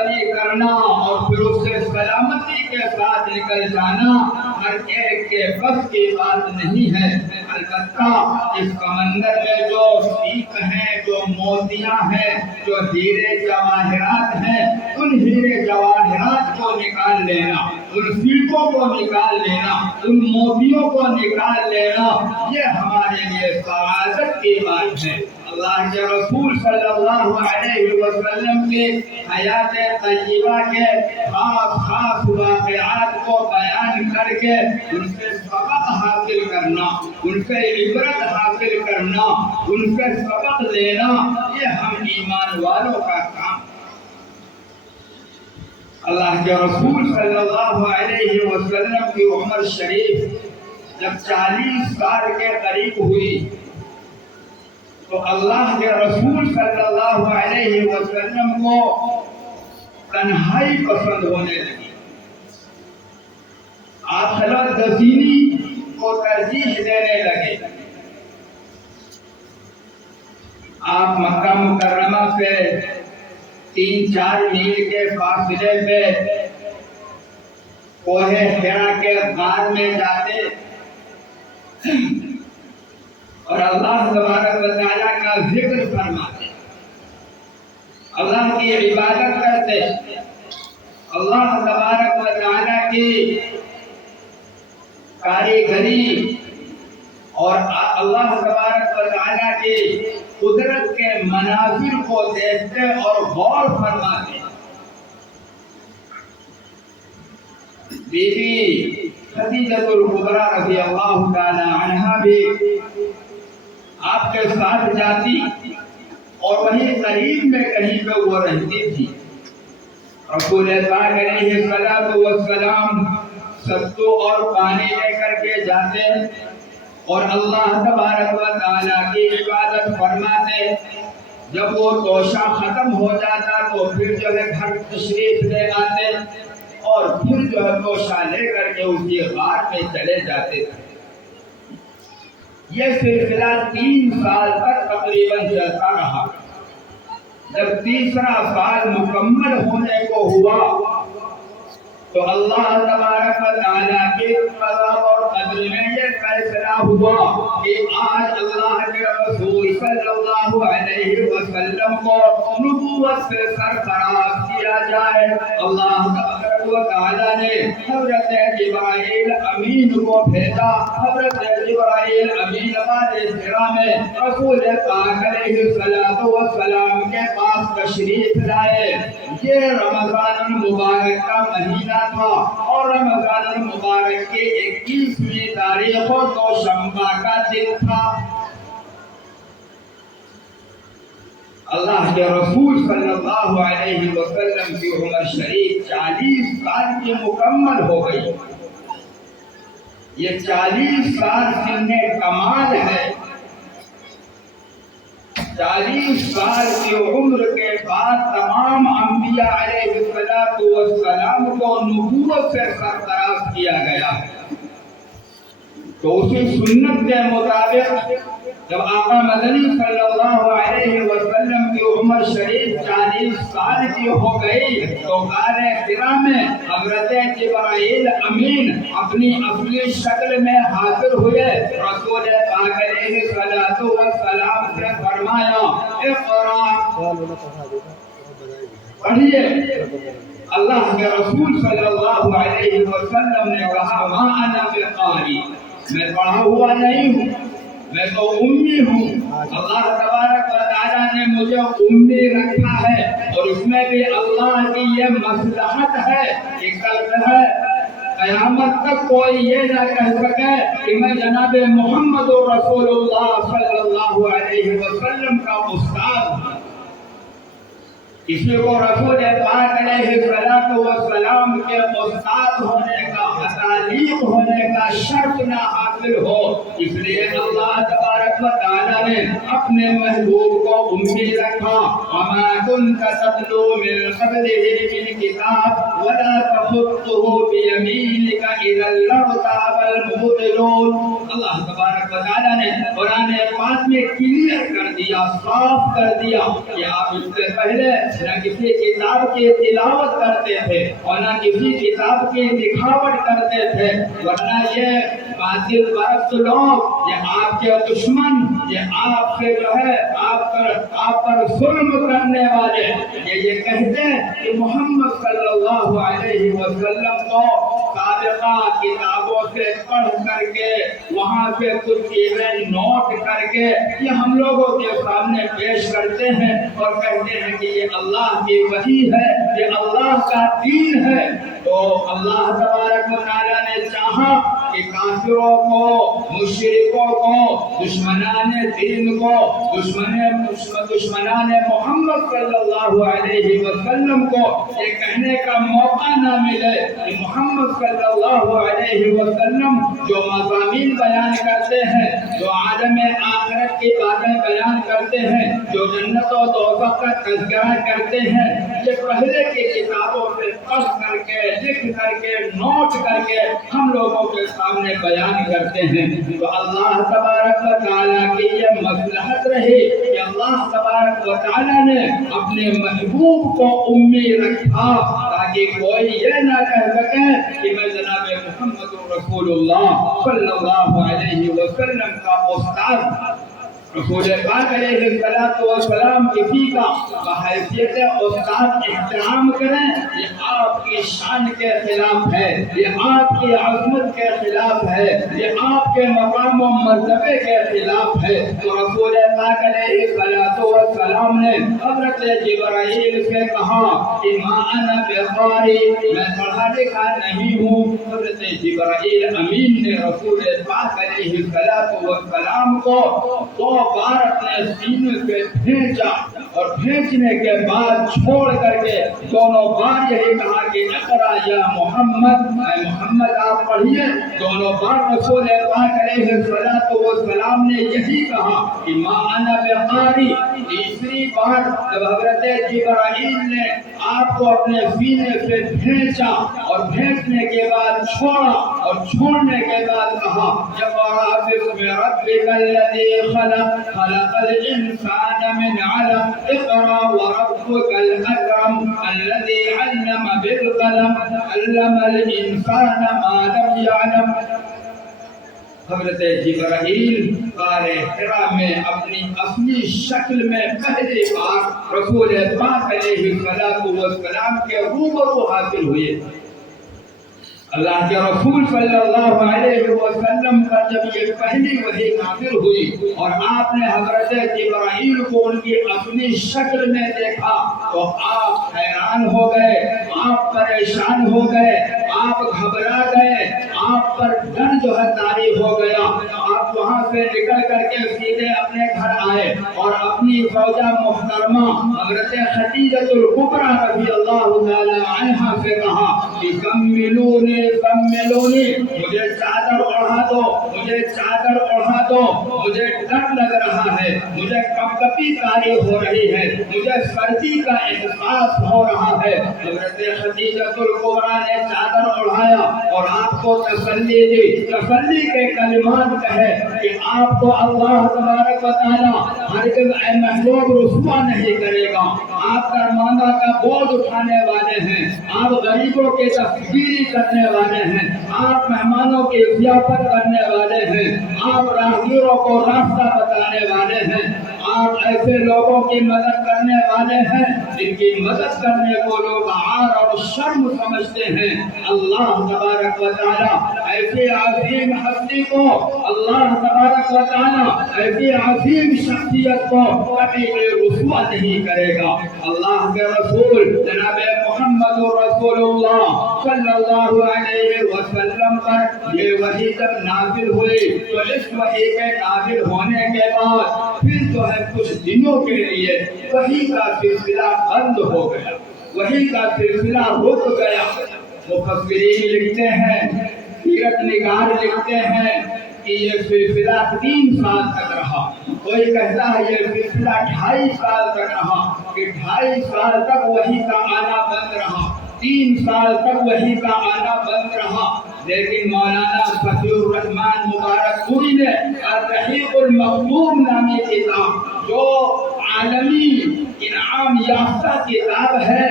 بنی کرنا اور پھر اس سے سلامتی کے ساتھ نکل جانا ہر ایک کے بس کی بات نہیں ہے۔ البتہ اس سمندر میں جو سیپ ہیں، جو موتیاں ہیں، جو ہیرے جواہرات ہیں، ان ہیرے جواہرات کو نکال لینا، ان سیپوں کو نکال لینا، ان موتیوں کو نکال لینا، یہ ہمارے لیے سعادت کی بات ہے۔ اللہ کے رسول صلی اللہ علیہ وسلم کے حیات طیبہ کے خاص واقعات کو بیان کر کے ان سے سبق حاصل کرنا، ان سے عبرت حاصل کرنا، ان سے سبق لینا، یہ ہم ایمان والوں کا کام۔ اللہ کے رسول صلی اللہ علیہ وسلم کی عمر شریف جب 40 سال کے قریب ہوئی تو اللہ کے رسول صلی اللہ علیہ وسلم کو تنہائی پسند ہونے لگی۔ آپ خلوت گزینی کو ترجیح دینے لگے۔ آپ مکہ مکرمہ سے 3-4 میل کے فاصلے پہ کوہ حرا کے غار میں جاتے اور اللہ تبارک و تعالیٰ کا ذکر فرماتے، اللہ کی عبادت کرتے، اللہ تبارک و تعالیٰ کی کاریگری اور اللہ تبارک و تعالیٰ کی قدرت کے مناظر کو دیکھتے اور غور فرماتے۔ بی بی خدیجہ الکبریٰ رضی اللہ تعالی عنہا بھی آپ کے ساتھ جاتی اور وہیں قریب میں کہیں پہ وہ رہتی تھی۔ رسول پاک علیہ الصلوۃ والسلام ستو اور پانی لے کر کے جاتے اور اللہ تبارک و تعالیٰ کی عبادت فرماتے۔ جب وہ توشہ ختم ہو جاتا تو پھر جو ہے گھر تشریف لے آتے اور پھر جو ہے توشہ لے کر کے اسی غار میں چلے جاتے تھے۔ یہ سلسلہ 3 سال تک تقریباً چلتا رہا۔ جب تیسرا سال مکمل ہونے کو ہوا تو اللہ تبارک و تعالیٰ کے قضا اور قدر میں یہ فیصلہ ہوا کہ آج اللہ کے رسول صلی اللہ علیہ وسلم کو نبوت سے سرفراز کیا جائے۔ اللہ تبارک و تعالیٰ نے حضرت جبرائیل امین کو بھیجا۔ حضرت جبرائیل امین میں رسول پاک علیہ السلام کے پاس تشریف لائے۔ یہ رمضان المبارک کا مہینہ تھا اور رمضان المبارک کی 21ویں تاریخ کو دوشنبہ کا دن تھا۔ اللہ کے رسول صلی اللہ علیہ وسلم کی عمر شریف 40 سال کی مکمل ہو گئی۔ یہ 40 سال سن کمال ہے۔ 40 سال کی عمر کے بعد تمام انبیاء علیہ السلام کو نبوت سے سرفراز کیا گیا ہے۔ تو اسی سنت کے مطابق جب آقا مدنی صلی اللہ علیہ وسلم کی عمر شریف 40 سال کی ہو گئی تو غار حرا میں حضرت جبرائیل امین اپنی اصلی شکل میں حاضر ہوئے۔ رسول پاک علیہ السلام سے فرمایا اقرا، پڑھیے۔ اللہ کے رسول صلی اللہ علیہ وسلم نے کہا ما انا بقاری، میں پڑھا ہوا نہیں ہوں، میں تو امی ہوں۔ اللہ تبارک و تعالیٰ نے مجھے امی رکھا ہے اور اس میں بھی اللہ کی یہ مصلحت ہے کہ کل ہے قیامت تک کوئی یہ نہ کہہ سکے کہ میں جناب محمد رسول اللہ صلی اللہ علیہ وسلم کا استاد ہوں۔ کسی کو رسول پاک علیہ السلام کے استاد ہونے کا، تعلیم ہونے کا شرط نہ حاصل ہو، اس لیے اللہ تبارک तबारक व तआला ने अपने महबूब को उम्मी रखा। वमा कुन्त ततलू मिन क़ब्लिही मिन किताब वला तख़ुत्तुहु बियमीनिका इज़ल लर्ताबल मुबतिलून। अल्लाह तबारक व तआला ने कुरान पाक में क्लियर कर दिया, साफ कर दिया कि आप इससे पहले न किसी किताब की तिलावत करते थे और न किसी किताब की लिखावट करते थे, वरना ये बातिल परस्त लोग, ये आपके दुश्मन, ये आपसे जो है आप पर जुल्म करने वाले ये कहते हैं कि मोहम्मद सल्लल्लाहु अलैहि वसल्लम को साबिक़ा किताबों से पढ़ करके वहाँ से कुछ चीजें नोट करके ये हम लोगों के सामने पेश करते हैं और कहते हैं कि ये अल्लाह की वही है, ये अल्लाह का दीन है। तो अल्लाह तबारक व तआला ने चाहा कि काफिरों को, मुशरिकों को, दुश्मनाने दीन को, दुश्मनाने मोहम्मद सल्लल्लाहु अलैहि वसल्लम को ये कहने का मौका ना मिले कि मोहम्मद सल्लल्लाहु अलैहि वसल्लम जो मज़ामीन बयान करते हैं, जो आलम आखिरत की बातें बयान करते हैं, जो जन्नत और दोज़ख का तज़किरा करते हैं, ये पहले की किताबों से पढ़ करके, लिख करके, नोट करके हम लोगों के सामने बयान करते हैं। तो अल्लाह तबारक व तआला की ये मसलहत रही कि अल्लाह तबारक व तआला ने अपने महबूब को उम्मी रखा ताकि कोई ये ना कह सके कि मैं जनाब मुहम्मद रसूलुल्लाह सल्लल्लाहु अलैहि वसल्लम का उस्ताद रसूल पाक अलैहिस्सलातु वस्सलाम किसी का बहैसियत उस्ताद एहतराम करें, ये आपकी शान के खिलाफ है, ये आपकी अज़मत के खिलाफ है, ये आपके मकाम और मर्तबे के खिलाफ है। तो रसूल पाक अलैहिस्सलातु वस्सलाम ने हज़रत जिब्राइल से कहा कि मा अना बिक़ारी, मैं पढ़ा लिखा नहीं हूँ। हज़रत जिब्राइल अमीन ने रसूल पाक अलैहिस्सलातु वस्सलाम को बार अपने सीने से भेजा और भेजने के बाद छोड़ करके दोनों बार यही कहा कि इक़रा या मोहम्मद आप पढ़िए। दोनों बार रसूल पाक अलैहिस्सलातु वस्सलाम ने यही कहा कि मा अना बिक़ारी। तीसरी बार जब हज़रत जिब्राइल ने आपको अपने सीने से भेजा और भेजने के बाद छोड़ा और छोड़ने के बाद कहा इक़रा बिस्मि रब्बिकल लज़ी खलक़ल इंसान मिन अलक़ इक़रा व रब्बुकल अकरम अल्लज़ी अल्लम बिल क़लम अल्लमल इंसान मा लम यअलम। हज़रत जिब्राइल ग़ारे हिरा में अपनी असली शक्ल में पहली बार रसूल पाक अलैहिस्सलातु वस्सलाम के रूबरू हासिल हुए। अल्लाह के रसूल सल्लल्लाहु अलैहि वसल्लम पर जब ये पहली वही नाज़िल हुई और आपने हज़रत जिब्राइल को उनकी अपनी शक्ल में देखा तो आप हैरान हो गए, आप परेशान हो गए, आप घबरा गए, आप पर डर जो है तारी हो गया। आप वहाँ से निकल करके सीधे अपने घर आए और अपनी ज़ौजा मुहतरमा हज़रत खदीजतुल कुबरा रज़ियल्लाहु तआला अन्हा से कहा कि कम्मिलूनी, मुझे चादर ओढ़ा दो, मुझे चादर ओढ़ा दो, मुझे डर लग रहा है, मुझे कपकपी तारी हो रही है, मुझे सर्दी का एहसास हो रहा है। हज़रत खदीजतुल कुबरा ने चादर ओढ़ाया और आपको तसल्ली दी, तसल्ली के कलिमात कहे कि आपको अल्लाह तबारक व तआला हरगिज़ ऐ महबूब रुस्वा नहीं करेगा। आप दरमांदा का बोझ उठाने वाले हैं, आप गरीबों के तस्वीरी करने वाले हैं, आप मेहमानों की ज़ियाफ़त करने वाले हैं, आप राहगीरों को रास्ता बताने वाले हैं, आप ऐसे लोगों की मदद करने वाले हैं जिनकी मदद करने को लोग आर और शर्म समझते हैं। अल्लाह तबारक व तआला ऐसे अजीम हस्ती को, अल्लाह तबारक व तआला ऐसी अजीम शख्सियत को कभी भी रुस्वा नहीं करेगा। अल्लाह के रसूल जनाब मुहम्मद रसूलुल्लाह सल्लल्लाहु अलैहि वसल्लम पर ये वही जब नाज़िल हुई तो इस वही के नाज़िल होने के बाद फिर जो है कुछ दिनों के लिए वही का सिलसिला बंद हो गया, वही का सिलसिला रुक गया। मुफस्सिरीन लिखते हैं, सीरत निगार लिखते हैं कि ये सिलसिला 3 साल तक रहा। رہا، کوئی کہتا ہے یہ سلسلہ 2.5 سال تک رہا کہ 2.5 سال تک وحی کا آنا بند رہا، 3 سال تک وحی کا آنا بند رہا، لیکن مولانا فضل الرحمان مبارک پوری نے الرحیق المختوم نامی کتاب جو عالمی انعام یافتہ کتاب ہے